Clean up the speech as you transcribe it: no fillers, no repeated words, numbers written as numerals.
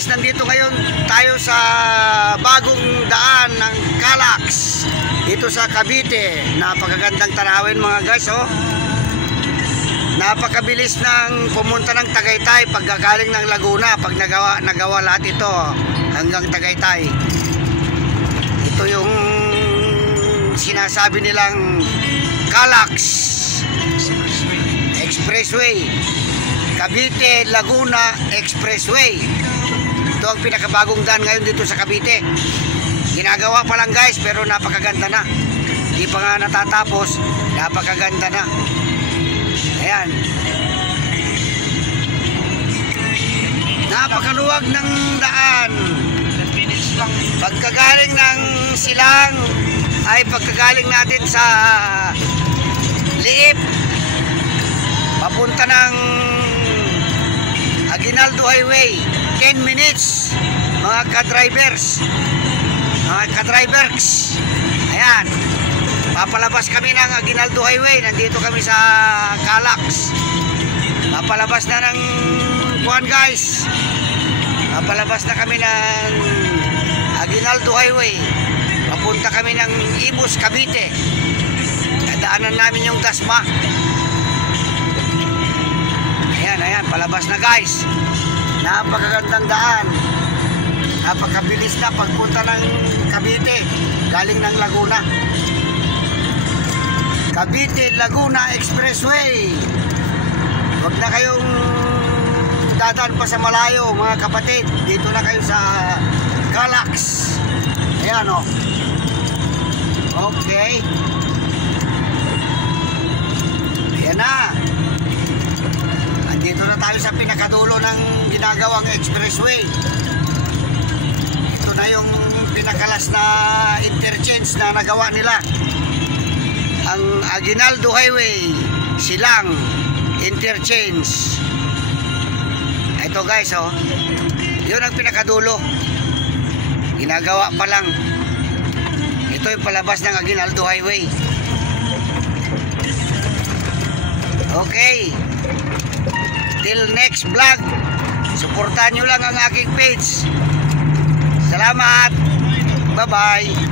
guys, nandito ngayon tayo sa bagong daan ng Calax dito sa Cavite. Napakagandang tanawin mga guys, oh. Napakabilis ng pumunta ng Tagaytay pagkagaling ng Laguna, pag nagawa lahat ito hanggang Tagaytay. Ito yung sinasabi nilang Calax Expressway, Cavite Laguna Expressway. Ito ang pinakabagong daan ngayon dito sa Cavite. Ginagawa pa lang guys, pero napakaganda na. Hindi pa nga natatapos, napakaganda na. Ayan. Napakaluwag ng daan. Pagkagaling ng Silang ay pagkagaling natin sa Liip, papunta ng Aguinaldo Highway, 10 minutes mga ka-drivers, ayan, papalabas kami ng Aguinaldo Highway. Nandito kami sa Calax, papalabas na ng buwan guys, papalabas na kami ng Aguinaldo Highway, papunta kami ng Imus, Cavite. Dadaanan namin yung Dasma. Ayan, palabas na guys. Napakagandang daan. Napakabilis na pagpunta ng Cavite galing ng Laguna. Cavite Laguna Expressway. Huwag na kayong dadaan pa sa malayo mga kapatid. Dito na kayo sa Calax. Ayan o. Okay. Ayan na. Dito na tayo sa pinakadulo ng ginagawang expressway. Ito na yung pinakalas na interchange na nagawa nila. Ang Aguinaldo Highway, Silang interchange. Ito guys, oh. Yun ang pinakadulo. Ginagawa pa lang. Ito yung palabas ng Aguinaldo Highway. Okay. Till next vlog, suportahan nyo lang ang aking page. Salamat. Bye-bye.